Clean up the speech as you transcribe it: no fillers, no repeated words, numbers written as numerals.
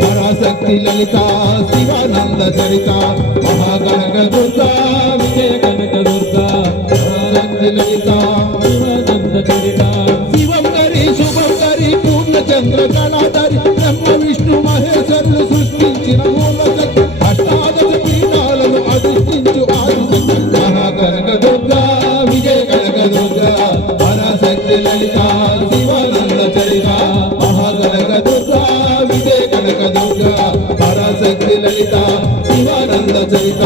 పరాశక్తి లలిత శివానంద చరిత మహాకనక దుర్గా విజయ కనక దుర్గా పరాశక్తి లలిత శివానంద చరిత శివంకరి శుభంకరి పూర్ణచంద్ర కళాధరి బ్రహ్మ విష్ణు మహేశ్వరులు సృష్టించిన మూల శక్తి అష్టాదశ పీఠాలను అధిష్ఠించు ఆదిశక్తి మహాకనక దుర్గా విజయ కనక దుర్గా పరాశక్తి లలిత శివానంద చరిత మహాకనక దుర్గా విజయ కనక దుర్గా పరాశక్తి లలిత శివానంద చరిత